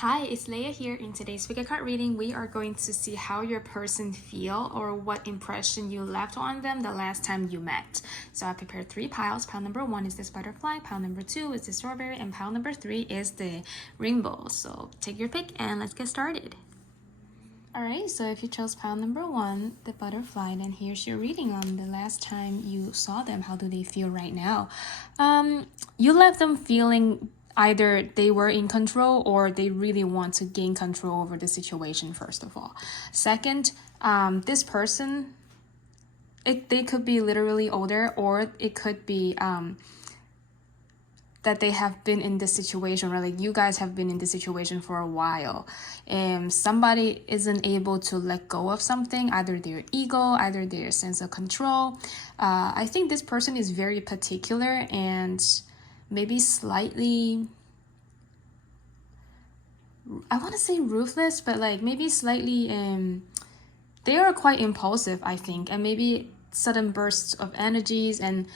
Hi, it's Leia here. In today's figure card reading, we are going to see how your person feel or what impression you left on them the last time you met. So I prepared 3 piles. Pile number 1 is this butterfly, pile number 2 is the strawberry, and pile number 3 is the rainbow. So take your pick and let's get started. Alright, so if you chose pile number 1, the butterfly, then here's your reading on the last time you saw them. How do they feel right now? You left them feeling either they were in control or they really want to gain control over the situation, first of all. Second, this person, they could be literally older, or it could be that they have been in this situation, or like you guys have been in this situation for a while, and somebody isn't able to let go of something, either their ego, either their sense of control. I think this person is very particular and maybe slightly, I want to say ruthless, but like maybe slightly, they are quite impulsive, I think, and maybe sudden bursts of energies, and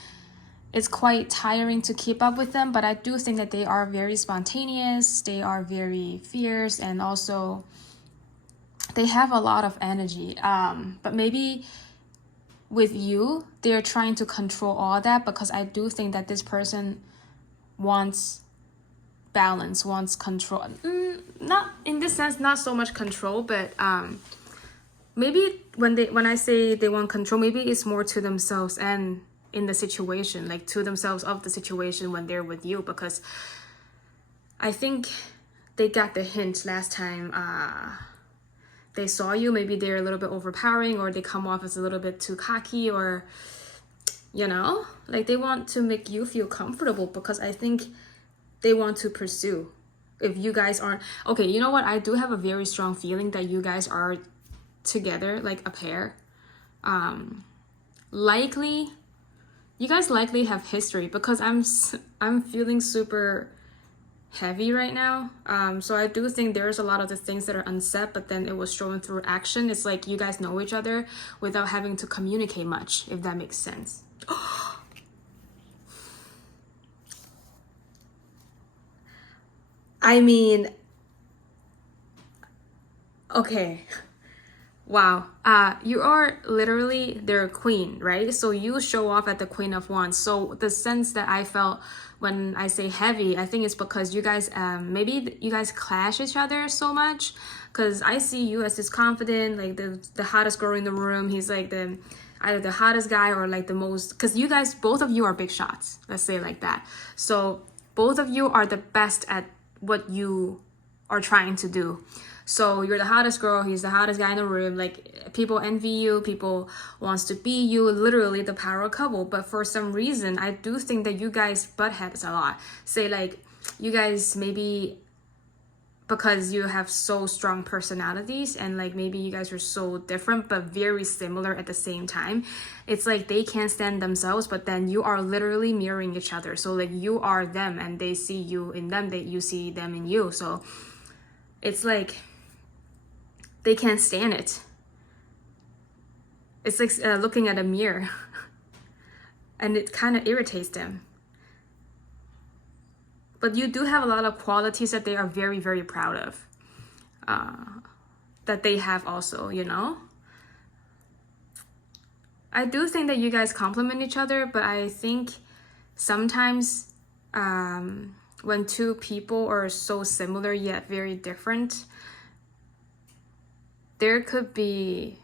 it's quite tiring to keep up with them. But I do think that they are very spontaneous, they are very fierce, and also they have a lot of energy. But maybe with you, they're trying to control all that, because I do think that this person wants balance, wants control. Not in this sense, not so much control, but maybe when I say they want control, maybe it's more to themselves and in the situation, like to themselves of the situation when they're with you, because I think they got the hint last time they saw you. Maybe they're a little bit overpowering, or they come off as a little bit too cocky, or like they want to make you feel comfortable, because I think they want to pursue. If you guys aren't okay, you know what, I do have a very strong feeling that you guys are together, like a pair. You guys likely have history, because I'm feeling super heavy right now. So I do think there's a lot of the things that are unsaid, but then it was shown through action. It's like you guys know each other without having to communicate much, if that makes sense. I mean, okay. Wow. You are literally their queen, right? So you show off at the Queen of Wands. So the sense that I felt when I say heavy, I think it's because you guys, maybe you guys clash each other so much. Because I see you as this confident, like the hottest girl in the room. He's like either the hottest guy or like the most, because you guys, both of you are big shots. Let's say it like that. So both of you are the best at what you are trying to do. So you're the hottest girl, he's the hottest guy in the room. Like, people envy you, people wants to be you, literally the power couple. But for some reason, I do think that you guys butt heads a lot. Say like you guys, maybe because you have so strong personalities, and like maybe you guys are so different but very similar at the same time. It's like they can't stand themselves, but then you are literally mirroring each other. So like you are them and they see you in them, you see them in you. So it's like they can't stand it. It's like looking at a mirror and it kind of irritates them. But you do have a lot of qualities that they are very, very proud of. That they have also, I do think that you guys complement each other, but I think sometimes when two people are so similar yet very different, there could be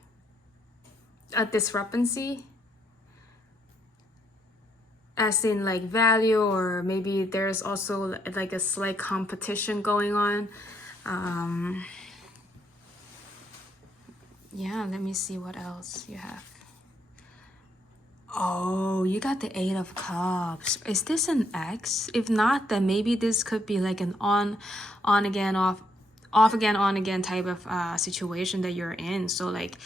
a discrepancy, as in like value, or maybe there's also like a slight competition going on. Yeah, let me see what else you have. Oh, you got the 8 of Cups. Is this an ex? If not, then maybe this could be like an on again, off again, on again type of situation that you're in. So like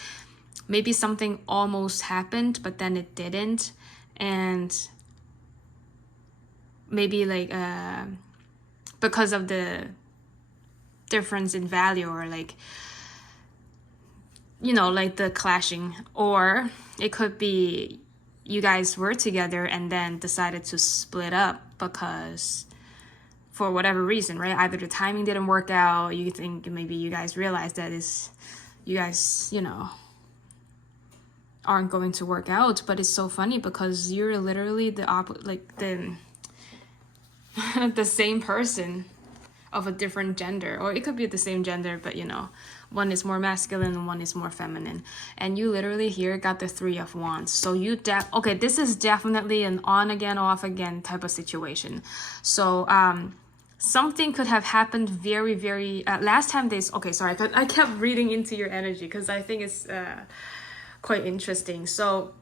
maybe something almost happened, but then it didn't. And maybe like because of the difference in value, or like like the clashing. Or it could be you guys were together and then decided to split up because for whatever reason, right? Either the timing didn't work out, you think maybe you guys realize that you guys, you know, aren't going to work out. But it's so funny because you're literally the the same person of a different gender, or it could be the same gender, but you know, one is more masculine and one is more feminine. And you literally here got the Three of Wands. So you okay, this is definitely an on again, off again type of situation. So something could have happened very, very last time okay, sorry, I kept reading into your energy because I think it's quite interesting. So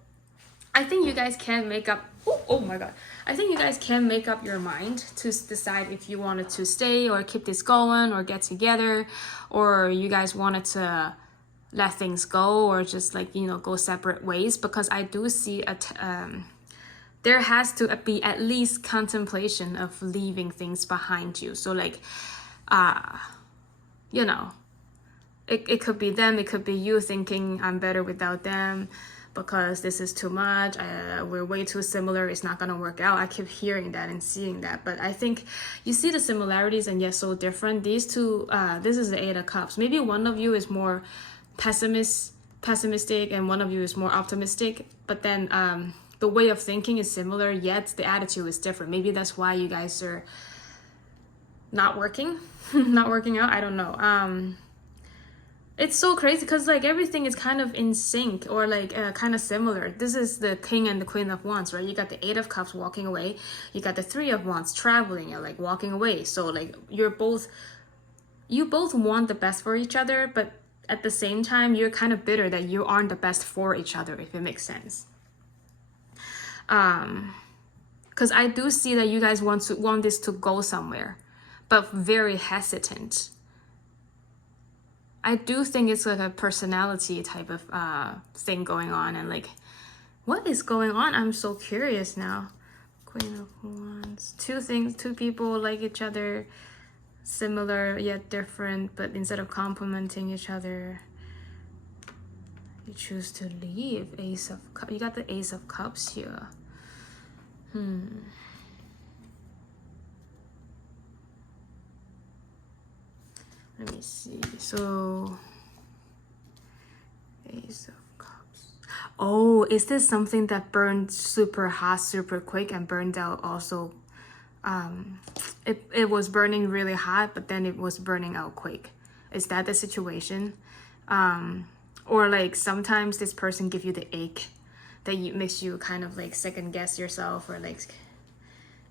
I think you guys can make up, oh my god, I think you guys can make up your mind to decide if you wanted to stay or keep this going or get together, or you guys wanted to let things go or just like, you know, go separate ways. Because I do see there has to be at least contemplation of leaving things behind you. So like, you know, it could be them, it could be you thinking I'm better without them because this is too much, we're way too similar, it's not gonna work out. I keep hearing that and seeing that, but I think you see the similarities and yet so different. These two, this is the Eight of Cups. Maybe one of you is more pessimistic and one of you is more optimistic, but then the way of thinking is similar, yet the attitude is different. Maybe that's why you guys are not working out, I don't know. It's so crazy because like everything is kind of in sync or like kind of similar. This is the King and the Queen of Wands, right? You got the Eight of Cups walking away. You got the Three of Wands traveling and like walking away. So like you both want the best for each other, but at the same time, you're kind of bitter that you aren't the best for each other, if it makes sense. Because I do see that you guys want this to go somewhere, but very hesitant. I do think it's like a personality type of thing going on, and like, what is going on? I'm so curious now. Queen of Wands. Two people like each other, similar yet different, but instead of complimenting each other, you choose to leave. Ace of Cups. You got the Ace of Cups here. Let me see. So, Ace of Cups. Oh, is this something that burned super hot, super quick, and burned out also? It was burning really hot, but then it was burning out quick. Is that the situation? Or like sometimes this person give you the ache that makes you kind of like second guess yourself, or like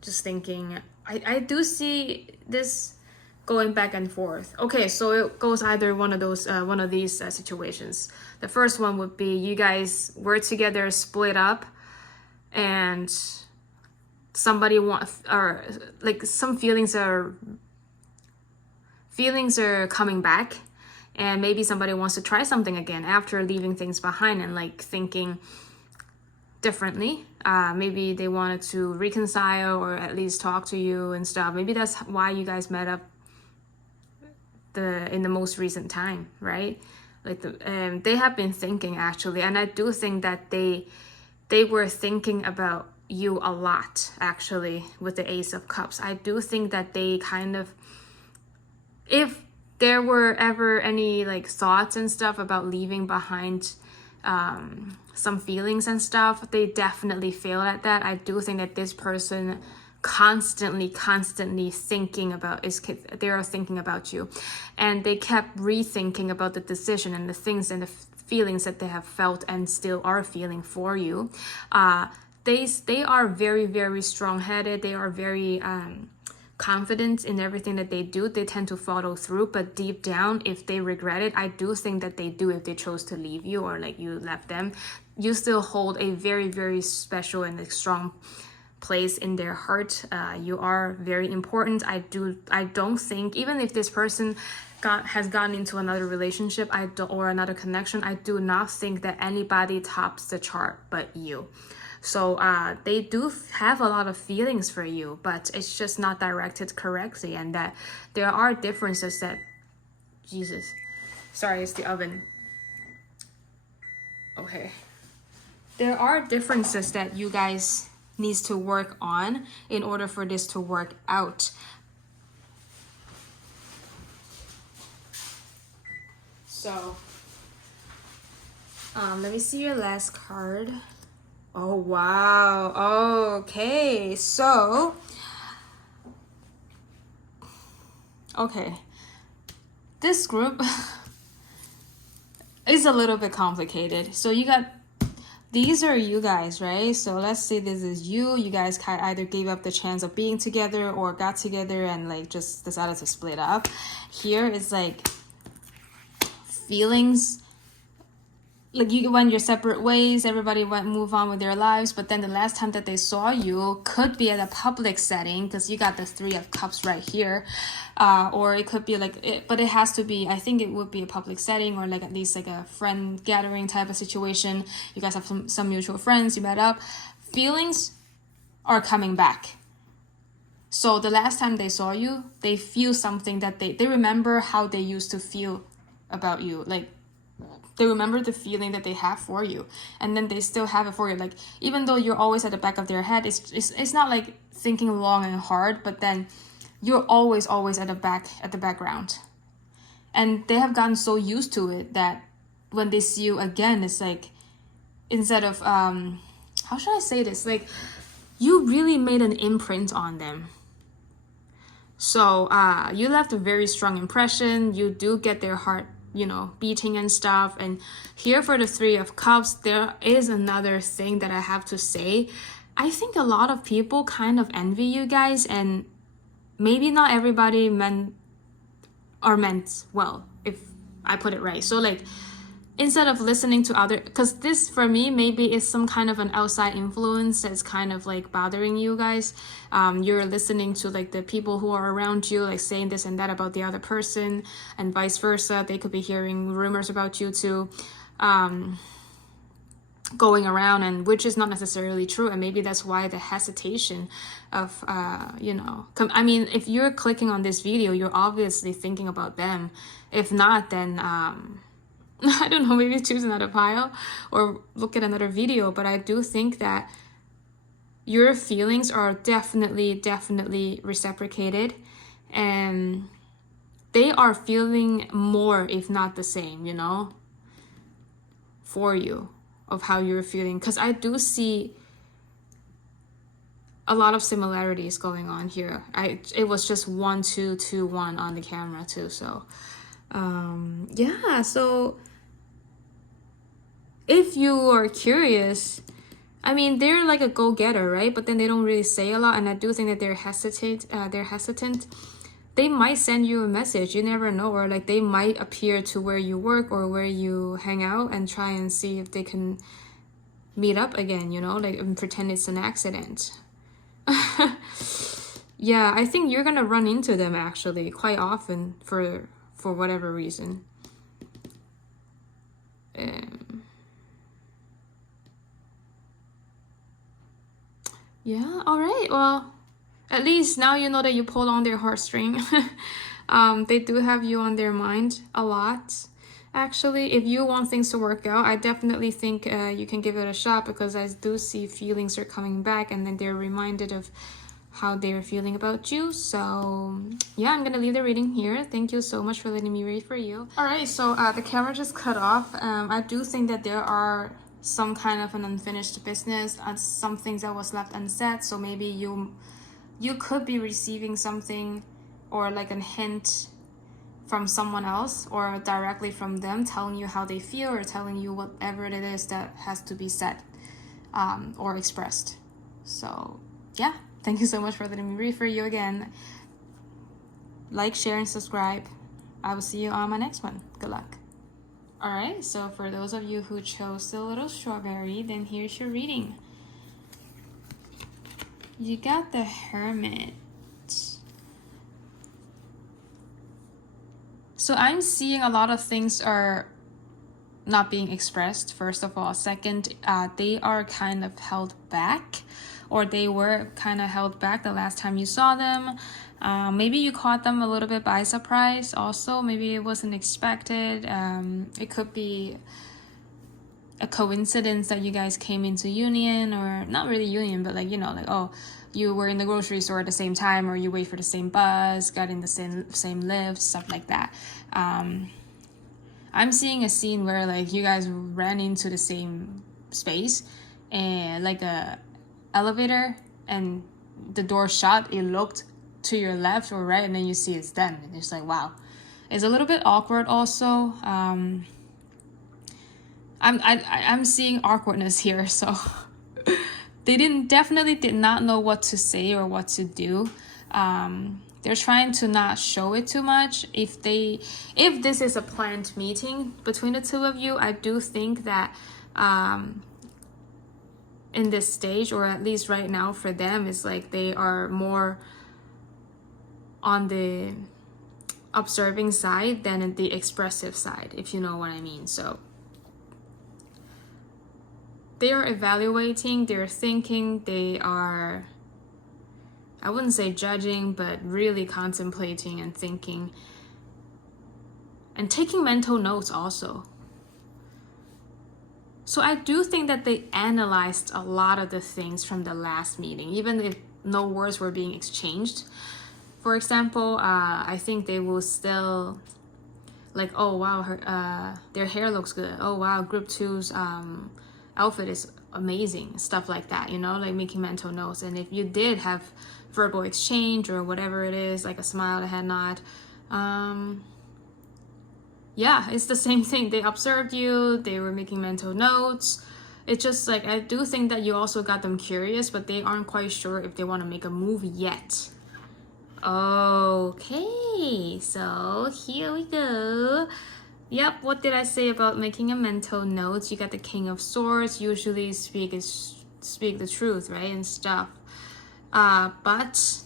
just thinking. I do see this going back and forth. Okay, so it goes either one of these situations. The first one would be you guys were together, split up, and somebody or like some feelings are coming back, and maybe somebody wants to try something again after leaving things behind and like thinking differently. Maybe they wanted to reconcile or at least talk to you and stuff. Maybe that's why you guys met up in the most recent time, right? Like they have been thinking actually, and I do think that they were thinking about you a lot actually with the Ace of Cups. I do think that they kind of, if there were ever any like thoughts and stuff about leaving behind some feelings and stuff, they definitely failed at that. I do think that this person constantly thinking about they are thinking about you, and they kept rethinking about the decision and the things and the feelings that they have felt and still are feeling for you. They are very, very strong-headed. They are very confident in everything that they do. They tend to follow through, but deep down, if they regret it, I do think that they do. If they chose to leave you or like you left them, you still hold a very, very special and strong place in their heart. You are very important. I don't think, even if this person has gotten into another relationship, or another connection, I do not think that anybody tops the chart but you. So they do have a lot of feelings for you, but it's just not directed correctly, and that there are differences that, Jesus, sorry, it's the oven. Okay. There are differences that you guys needs to work on in order for this to work out. So, let me see your last card. Oh, wow. Okay, so, okay. This group is a little bit complicated. So you got, these are you guys, right? So let's say this is you. You guys either gave up the chance of being together or got together and like just decided to split up. Here is like feelings, like you went your separate ways, everybody move on with their lives, but then the last time that they saw you could be at a public setting, because you got the 3 of Cups right here, or it could be like but it has to be, I think it would be a public setting, or like at least like a friend gathering type of situation. You guys have some mutual friends, you met up. Feelings are coming back. So the last time they saw you, they feel something that they remember how they used to feel about you, like they remember the feeling that they have for you, and then they still have it for you. Like, even though you're always at the back of their head, it's not like thinking long and hard, but then you're always at the background. And they have gotten so used to it that when they see you again, it's like, instead of, how should I say this? Like, you really made an imprint on them. So, you left a very strong impression. You do get their heart, you know, beating and stuff. And here for the 3 of Cups, there is another thing that I have to say. I think a lot of people kind of envy you guys, and maybe not everybody meant well, if I put it right. So like, instead of listening to other, because this for me maybe is some kind of an outside influence that's kind of like bothering you guys. You're listening to like the people who are around you, like saying this and that about the other person, and vice versa. They could be hearing rumors about you too, going around, and which is not necessarily true. And maybe that's why the hesitation of you know, I mean, if you're clicking on this video, you're obviously thinking about them. If not, then I don't know, maybe choose another pile or look at another video. But I do think that your feelings are definitely reciprocated, and they are feeling more, if not the same, you know, for you, of how you're feeling. Because I do see a lot of similarities going on here. It was just 1 2 2 1 on the camera too. So yeah, so if you are curious, I mean, they're like a go-getter, right? But then they don't really say a lot, and I do think that they're hesitant. They might send you a message, you never know, or like they might appear to where you work or where you hang out and try and see if they can meet up again, you know, like, and pretend it's an accident. Yeah, I think you're gonna run into them actually quite often for whatever reason. Yeah, all right. Well, at least now you know that you pulled on their heartstring. They do have you on their mind a lot. Actually, if you want things to work out, I definitely think you can give it a shot, because I do see feelings are coming back, and then they're reminded of how they're feeling about you. So yeah, I'm gonna leave the reading here. Thank you so much for letting me read for you. All right, so the camera just cut off. I do think that there are some kind of an unfinished business, some things that was left unsaid. So maybe you could be receiving something, or like a hint from someone else, or directly from them, telling you how they feel, or telling you whatever it is that has to be said or expressed. So yeah, thank you so much for letting me read for you again. Like, share, and subscribe. I will see you on my next one. Good luck. Alright, so for those of you who chose the little strawberry, then here's your reading. You got the Hermit. So I'm seeing a lot of things are not being expressed, first of all. Second, they are kind of held back, or they were kind of held back the last time you saw them. Maybe you caught them a little bit by surprise also. Maybe it wasn't expected. It could be a coincidence that you guys came into union, or not really union, but like, you know, like, oh, you were in the grocery store at the same time, or you wait for the same bus, got in the same lift, stuff like that. I'm I'm seeing a scene where like you guys ran into the same space and like a elevator, and the door shut. It looked to your left or right, and then you see it's them, and it's like, wow. It's a little bit awkward also. I'm seeing awkwardness here, so they definitely did not know what to say or what to do. They're trying to not show it too much. If this is a planned meeting between the two of you, I do think that in this stage, or at least right now for them, it's like they are more on the observing side than the expressive side, if you know what I mean. So they are evaluating, they're thinking, they are, I wouldn't say judging, but really contemplating and thinking and taking mental notes also. So I do think that they analyzed a lot of the things from the last meeting, even if no words were being exchanged. For example, I think they will still like, oh wow, their hair looks good. Oh wow, group 2's outfit is amazing. Stuff like that, you know, like making mental notes. And if you did have verbal exchange or whatever it is, like a smile, a head nod, yeah, it's the same thing. They observed you, they were making mental notes. It's just like, I do think that you also got them curious, but they aren't quite sure if they want to make a move yet. Okay, so here we go. Yep, what did I say about making a mental note? You got the King of Swords, usually speak the truth, right, and stuff. But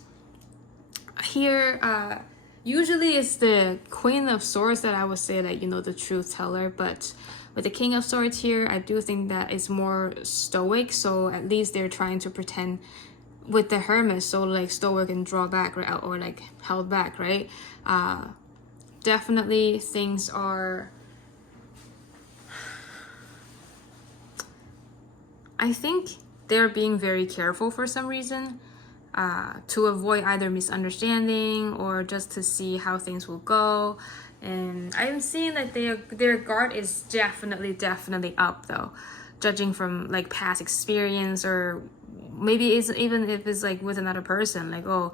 here, usually it's the Queen of Swords that I would say that, you know, the truth teller. But with the King of Swords here, I do think that it's more stoic. So at least they're trying to pretend with the Hermit, so like stoic and draw back, right, or like held back, right? Definitely things are, I think they're being very careful for some reason, to avoid either misunderstanding or just to see how things will go. And I'm seeing that their guard is definitely up though, judging from like past experience, or maybe it's even if it's like with another person, like, oh,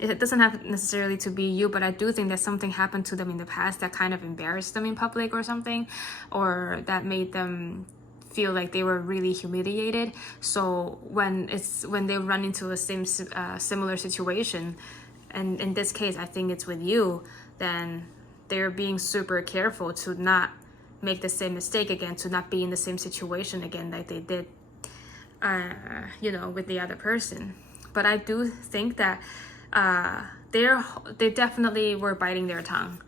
it doesn't have necessarily to be you, but I do think that something happened to them in the past that kind of embarrassed them in public or something, or that made them feel like they were really humiliated. So when they run into a similar situation, and in this case I think it's with you, then they're being super careful to not make the same mistake again, to not be in the same situation again like they did you know, with the other person. But I do think that they definitely were biting their tongue.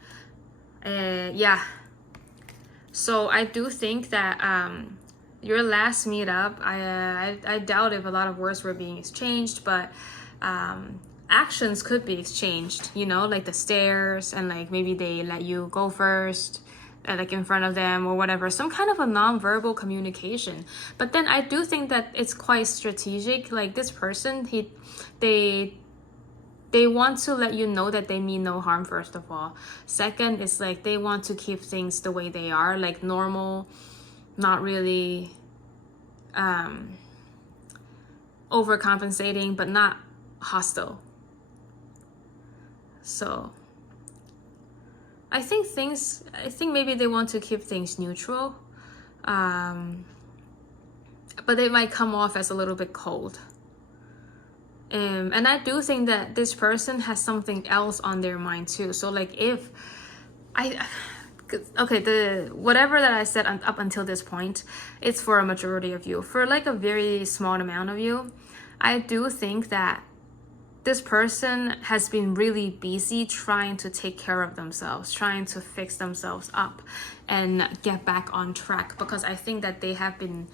Yeah. So I do think that your last meetup, I doubt if a lot of words were being exchanged, but actions could be exchanged, you know, like the stares, and like maybe they let you go first, like in front of them or whatever, some kind of a non-verbal communication. But then I do think that it's quite strategic. Like this person, they want to let you know that they mean no harm, first of all. Second, it's like they want to keep things the way they are, like normal, not really overcompensating, but not hostile. So I think maybe they want to keep things neutral, but they might come off as a little bit cold. And I do think that this person has something else on their mind too. So like if whatever that I said up until this point, it's for a majority of you. For like a very small amount of you, I do think that this person has been really busy trying to take care of themselves, trying to fix themselves up and get back on track, because I think that they have been,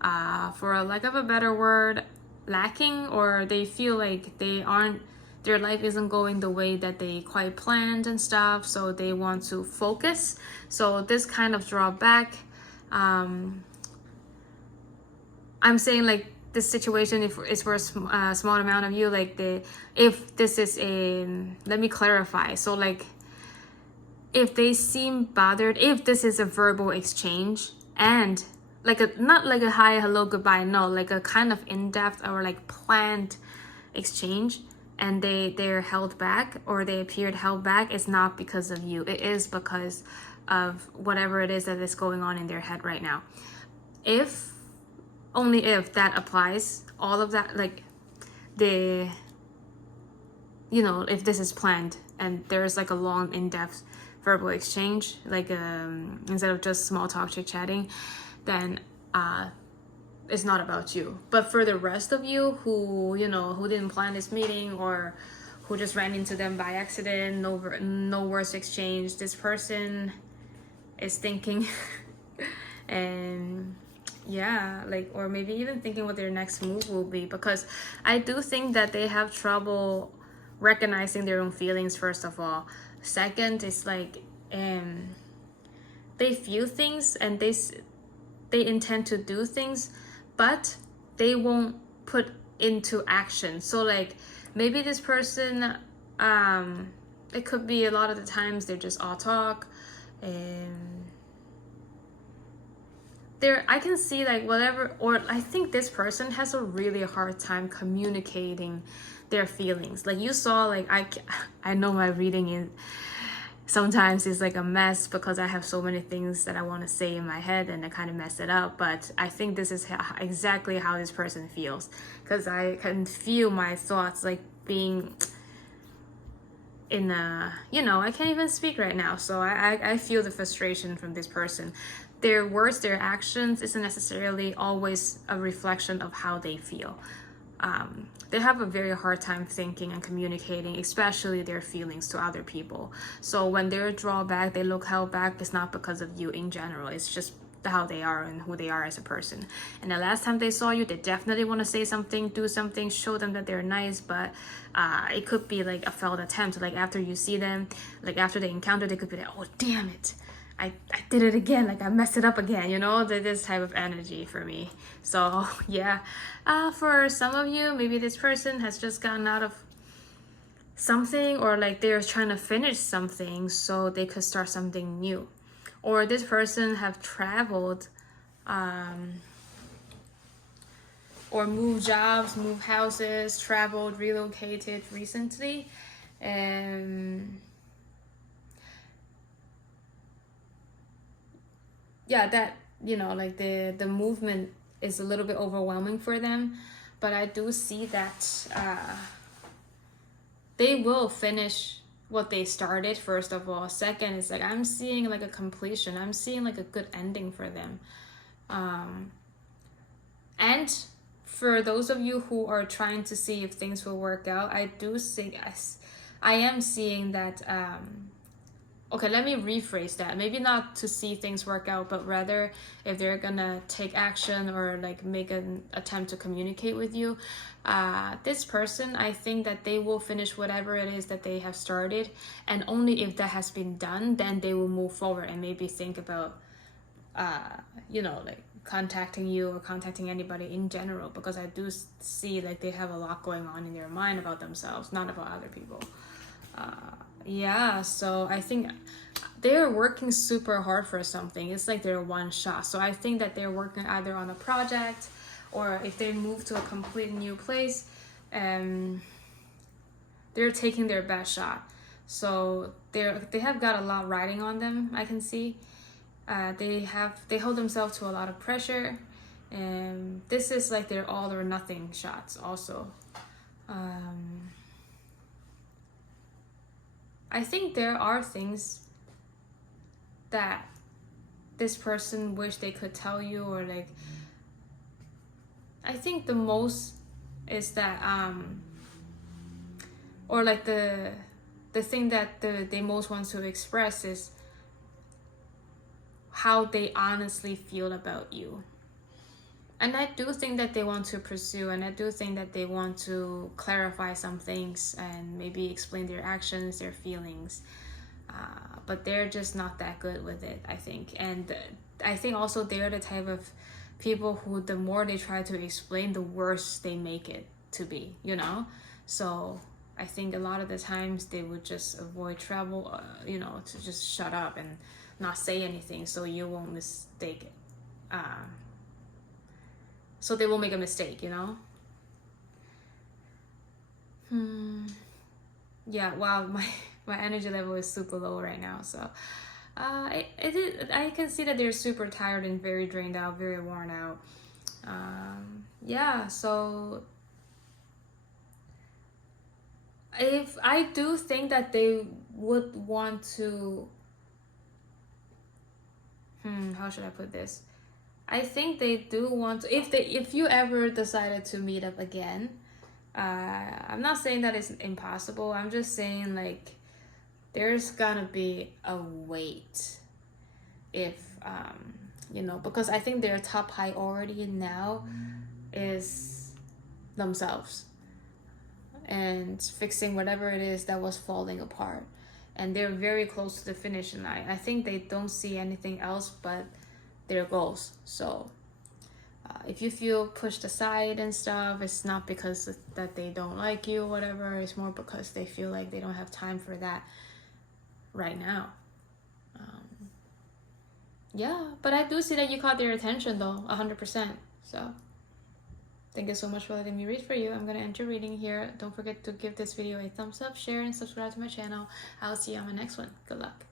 for a lack of a better word, lacking, or they feel like their life isn't going the way that they quite planned and stuff, so they want to focus. So this kind of drawback, I'm saying like this situation, if it's for a small amount of you, like if this is let me clarify. So like if they seem bothered, if this is a verbal exchange and like a, not like a hi, hello, goodbye, no, like a kind of in-depth or like planned exchange, and they're held back or they appeared held back, it's not because of you. It is because of whatever it is that is going on in their head right now. If, only if that applies, all of that, like the, you know, if this is planned and there's like a long in-depth verbal exchange, like instead of just small talk chit chatting, then it's not about you. But for the rest of you who, you know, who didn't plan this meeting or who just ran into them by accident, no words exchanged, this person is thinking and yeah, like, or maybe even thinking what their next move will be, because I do think that they have trouble recognizing their own feelings, first of all. Second is like they feel things and they intend to do things, but they won't put into action. So like maybe this person, it could be a lot of the times they're just all talk, and I can see like whatever, or I think this person has a really hard time communicating their feelings. Like you saw, like I know my reading is sometimes it's like a mess because I have so many things that I want to say in my head and I kind of mess it up. But I think this is exactly how this person feels, because I can feel my thoughts like being in a, you know, I can't even speak right now. So I feel the frustration from this person. Their words, their actions isn't necessarily always a reflection of how they feel. They have a very hard time thinking and communicating, especially their feelings, to other people. So when they're drawn back, they look held back, it's not because of you in general. It's just how they are and who they are as a person. And the last time they saw you, they definitely want to say something, do something, show them that they're nice, but it could be like a failed attempt. Like after you see them, like after they encounter, they could be like, oh damn it, I did it again, like I messed it up again, you know, this type of energy for me. So yeah, for some of you, maybe this person has just gotten out of something, or like they're trying to finish something so they could start something new. Or this person have traveled or moved jobs, moved houses, traveled, relocated recently, and yeah, that, you know, like the movement is a little bit overwhelming for them. But I do see that they will finish what they started, first of all. Second is like I'm seeing like a completion, I'm seeing like a good ending for them. And for those of you who are trying to see if things will work out, I do see, I am seeing that okay, let me rephrase that. Maybe not to see things work out, but rather if they're gonna take action or like make an attempt to communicate with you. This person, I think that they will finish whatever it is that they have started, and only if that has been done, then they will move forward and maybe think about, you know, like contacting you or contacting anybody in general, because I do see like they have a lot going on in their mind about themselves, not about other people. Yeah, so I think they're working super hard for something. It's like they're one shot. So I think that they're working either on a project, or if they move to a completely new place, they're taking their best shot. So they have got a lot riding on them, I can see. They hold themselves to a lot of pressure, and this is like their all or nothing shots also. I think there are things that this person wish they could tell you, or like, I think the most is that or like the thing that they most want to express is how they honestly feel about you. And I do think that they want to pursue, and I do think that they want to clarify some things and maybe explain their actions, their feelings. But they're just not that good with it, I think. And I think also they're the type of people who the more they try to explain, the worse they make it to be, you know? So I think a lot of the times they would just avoid trouble, to just shut up and not say anything, so you won't mistake it. So they won't make a mistake, Yeah, wow, my energy level is super low right now, so I can see that they're super tired and very drained out, very worn out. Yeah, so if I do think that they would want to, how should I put this? I think they do want to, if you ever decided to meet up again, I'm not saying that it's impossible. I'm just saying, like, there's gonna be a wait if because I think their top priority now is themselves and fixing whatever it is that was falling apart, and they're very close to the finish line. I think they don't see anything else but their goals. So if you feel pushed aside and stuff, it's not because that they don't like you or whatever. It's more because they feel like they don't have time for that right now. Yeah, but I do see that you caught their attention though, 100%. So thank you so much for letting me read for you. I'm gonna end your reading here. Don't forget to give this video a thumbs up, share, and subscribe to my channel. I'll see you on my next one. Good luck.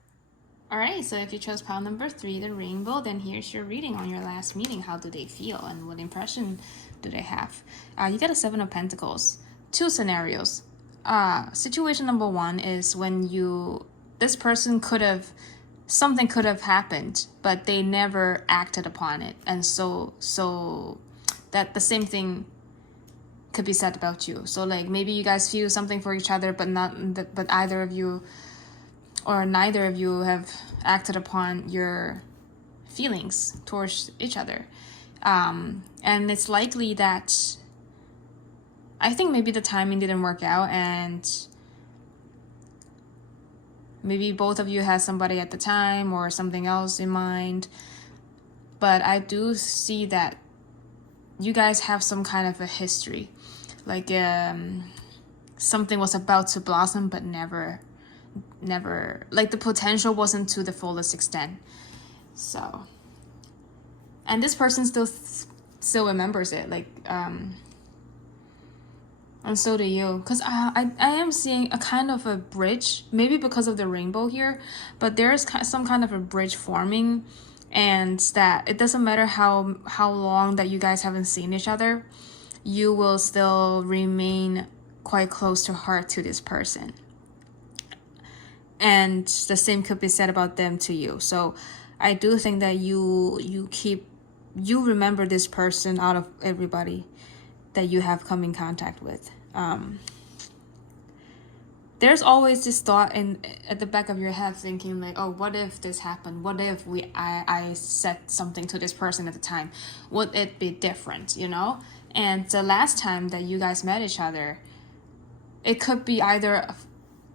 Alright, so if you chose pile number 3, the rainbow, then here's your reading on your last meeting. How do they feel and what impression do they have? You got a 7 of Pentacles. 2 scenarios. Situation number 1 is when this person something could have happened, but they never acted upon it. And so that the same thing could be said about you. So like maybe you guys feel something for each other, but either of you or neither of you have acted upon your feelings towards each other. And it's likely that I think maybe the timing didn't work out, and maybe both of you had somebody at the time or something else in mind. But I do see that you guys have some kind of a history. Like something was about to blossom, but never, like the potential wasn't to the fullest extent. So, and this person still remembers it, like and so do you, because I am seeing a kind of a bridge, maybe because of the rainbow here, but there's some kind of a bridge forming, and that it doesn't matter how long that you guys haven't seen each other, you will still remain quite close to heart to this person. And the same could be said about them to you. So I do think that you remember this person out of everybody that you have come in contact with. There's always this thought at the back of your head thinking like, oh, what if this happened? What if I said something to this person at the time? Would it be different, And the last time that you guys met each other, it could be either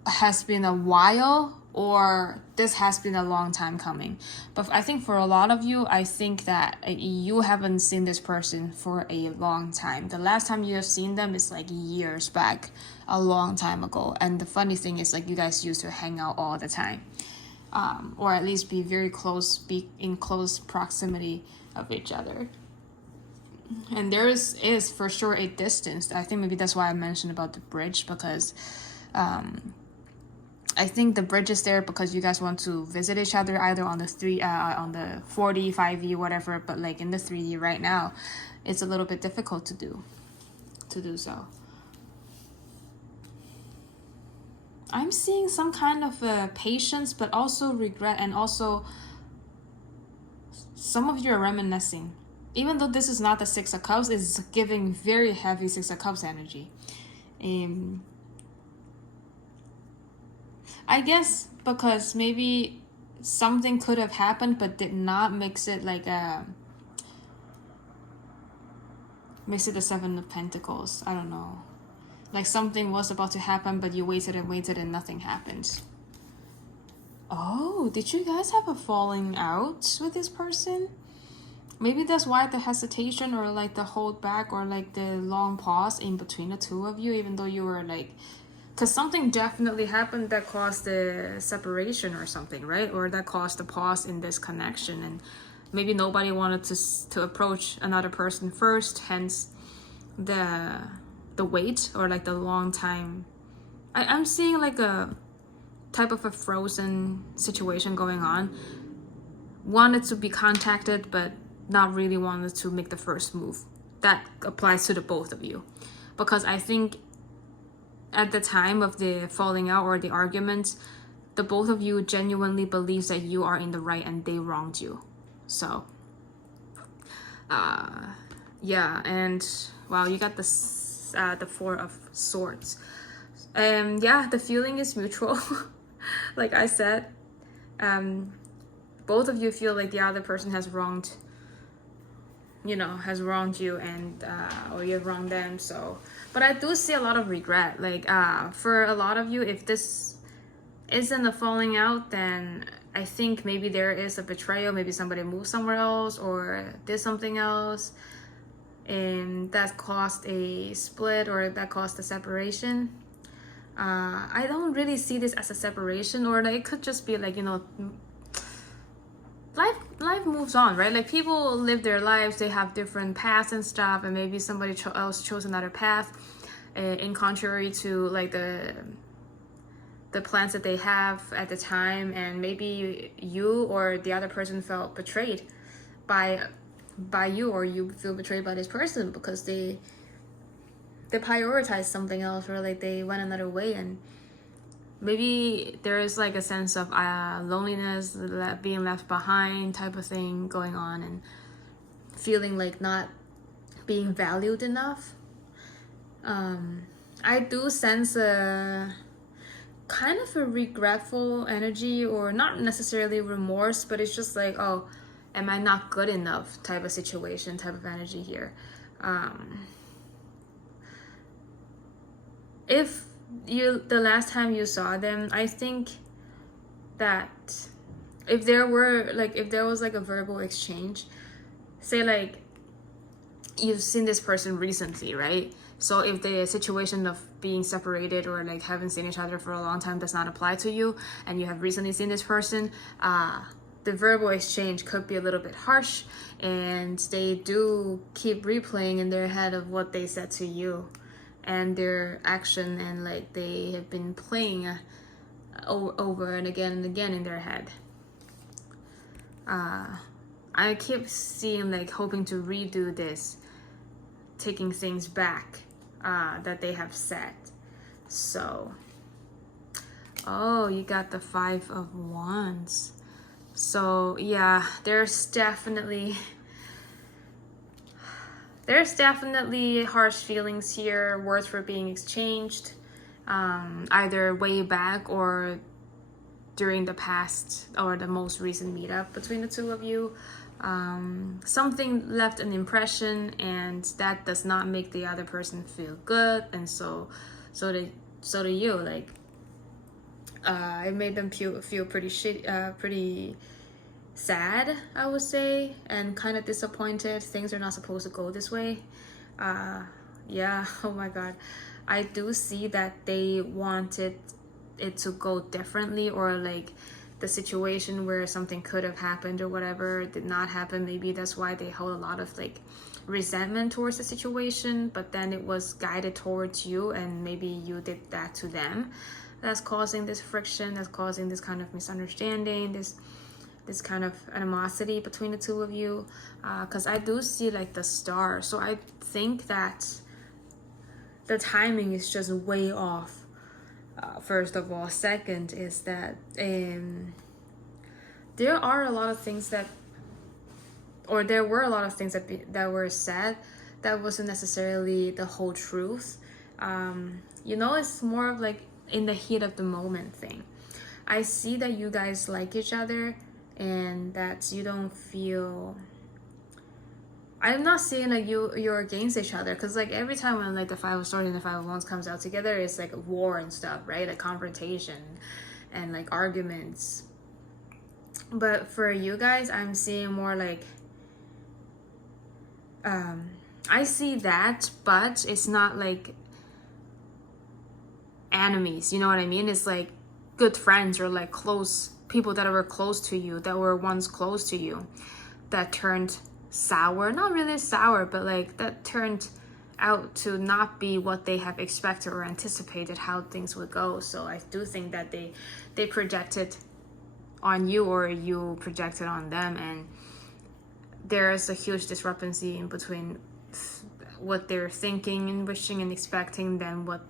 has been a while or this has been a long time coming. But I think for a lot of you, I think that you haven't seen this person for a long time. The last time you have seen them is like years back, a long time ago. And the funny thing is, like, you guys used to hang out all the time, or at least be very close, be in close proximity of each other. And there is for sure a distance. I think maybe that's why I mentioned about the bridge, because I think the bridge is there because you guys want to visit each other either on the 4D, 5D, whatever, but like in the 3D right now, it's a little bit difficult to do so. I'm seeing some kind of patience, but also regret, and also some of you are reminiscing. Even though this is not the 6 of Cups, it's giving very heavy 6 of Cups energy. I guess because maybe something could have happened but did not makes it like makes it the 7 of Pentacles. I don't know. Like something was about to happen but you waited and nothing happened. Oh, did you guys have a falling out with this person? Maybe that's why the hesitation, or like the hold back, or like the long pause in between the two of you, even though you were like because something definitely happened that caused the separation or something, right? Or that caused the pause in this connection, and maybe nobody wanted to approach another person first, hence the wait, or like the long time. I'm seeing like a type of a frozen situation going on. Wanted to be contacted, but not really wanted to make the first move. That applies to the both of you, because I think at the time of the falling out or the argument, the both of you genuinely believes that you are in the right and they wronged you. So yeah, and wow, you got the Four of Swords. Yeah, the feeling is mutual. Like I said, both of you feel like the other person has wronged you, and or you've wronged them. So, but I do see a lot of regret, like for a lot of you, if this isn't a falling out, then I think maybe there is a betrayal. Maybe somebody moved somewhere else or did something else, and that caused a split or that caused a separation. I don't really see this as a separation, or like, it could just be like, life moves on, right? Like people live their lives, they have different paths and stuff, and maybe somebody else chose another path in contrary to like the plans that they have at the time, and maybe you or the other person felt betrayed by you, or you feel betrayed by this person because they prioritized something else, or like they went another way, and maybe there is like a sense of loneliness, being left behind type of thing going on, and feeling like not being valued enough. I do sense a kind of a regretful energy, or not necessarily remorse, but it's just like, oh, am I not good enough type of situation, type of energy here. If the last time you saw them, I think that if there was like a verbal exchange, say like you've seen this person recently, right? So if the situation of being separated or like haven't seen each other for a long time does not apply to you, and you have recently seen this person, the verbal exchange could be a little bit harsh, and they do keep replaying in their head of what they said to you and their action, and like they have been playing over and again in their head. I keep seeing like hoping to redo this, taking things back that they have said. So, oh, you got the Five of Wands. So yeah, there's definitely harsh feelings here, words were being exchanged, either way back or during the past or the most recent meetup between the two of you. Something left an impression, and that does not make the other person feel good, and so do you. Like it made them feel pretty sad, I would say, and kind of disappointed. Things are not supposed to go this way. Yeah, oh my god, I do see that they wanted it to go differently, or like the situation where something could have happened or whatever did not happen. Maybe that's why they hold a lot of like resentment towards the situation, but then it was guided towards you, and maybe you did that to them. That's causing this friction, that's causing this kind of misunderstanding, this kind of animosity between the two of you, because I do see like the Star. So I think that the timing is just way off. First of all, second is that there are a lot of things that, or there were a lot of things that were said that wasn't necessarily the whole truth. It's more of like in the heat of the moment thing. I see that you guys like each other, and that you don't feel, I'm not saying like you're against each other, because like every time when like the Five of Swords and the Five of Wands comes out together, it's like a war and stuff, right? Like confrontation and like arguments. But for you guys, I'm seeing more like I see that, but it's not like enemies, you know what I mean? It's like good friends or like close people that were close to you, that were once close to you, that turned sour. Not really sour, but like that turned out to not be what they have expected or anticipated how things would go. So I do think that they projected on you, or you projected on them, and there's a huge discrepancy in between what they're thinking and wishing and expecting than what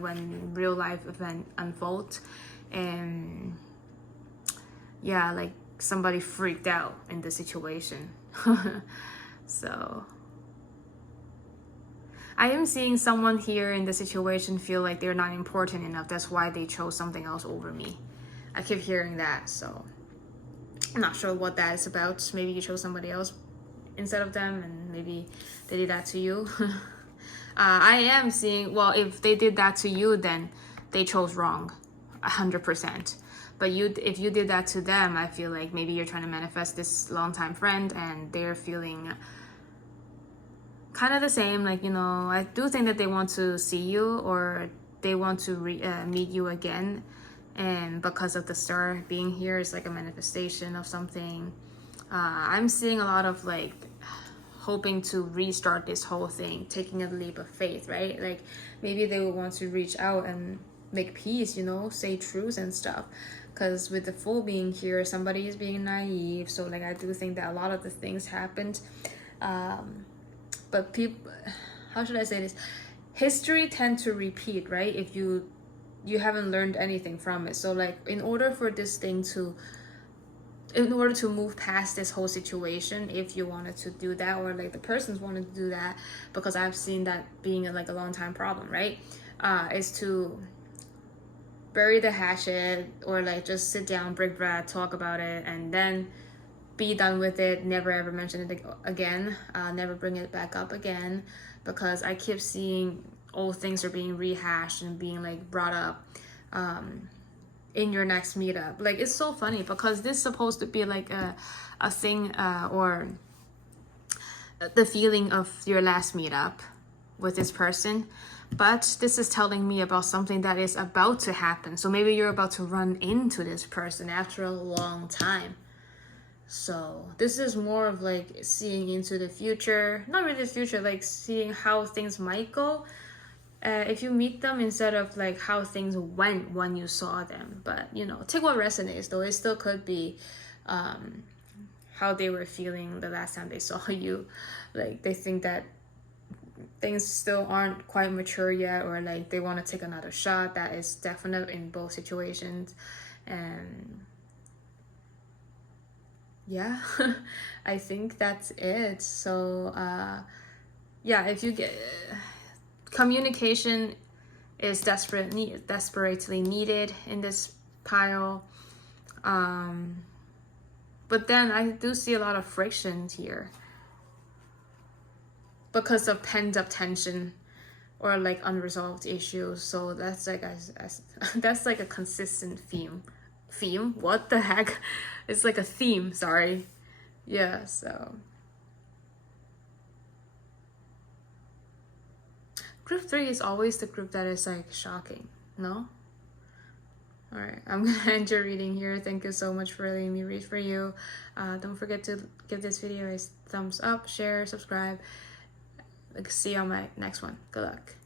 when real life event unfolds. And yeah, like somebody freaked out in the situation. So I am seeing someone here in the situation feel like they're not important enough. That's why they chose something else over me. I keep hearing that, so I'm not sure what that is about. Maybe you chose somebody else instead of them, and maybe they did that to you. I am seeing, well, if they did that to you, then they chose wrong, 100%. But if you did that to them, I feel like maybe you're trying to manifest this longtime friend, and they're feeling kind of the same. Like, you know, I do think that they want to see you, or they want to meet you again. And because of the star being here, it's like a manifestation of something. I'm seeing a lot of like hoping to restart this whole thing, taking a leap of faith, right? Like maybe they would want to reach out and make peace, you know, say truths and stuff. Because with the Fool being here, somebody is being naive. So like I do think that a lot of the things happened. But people, how should I say this? History tend to repeat, right? If you haven't learned anything from it. So like in order to move past this whole situation, if you wanted to do that, or like the persons wanted to do that, because I've seen that being like a long time problem, right? Is to bury the hatchet, or like just sit down, break bread, talk about it, and then be done with it. Never ever mention it again. Never bring it back up again, because I keep seeing old things are being rehashed and being like brought up in your next meetup. Like it's so funny, because this is supposed to be like a thing, or the feeling of your last meetup with this person, but this is telling me about something that is about to happen. So maybe you're about to run into this person after a long time. So this is more of like seeing into the future, not really the future, like seeing how things might go if you meet them, instead of like how things went when you saw them. But you know, take what resonates, though. It still could be how they were feeling the last time they saw you. Like they think that things still aren't quite mature yet, or like they want to take another shot. That is definite in both situations. And yeah, I think that's it. So yeah, if you get communication is desperately needed in this pile. But then I do see a lot of frictions here because of pent up tension or like unresolved issues. So that's like that's like a consistent theme. What the heck? It's like a theme, sorry. Yeah, so group 3 is always the group that is like shocking, no? Alright, I'm gonna end your reading here. Thank you so much for letting me read for you. Don't forget to give this video a thumbs up, share, subscribe. See you on my next one. Good luck.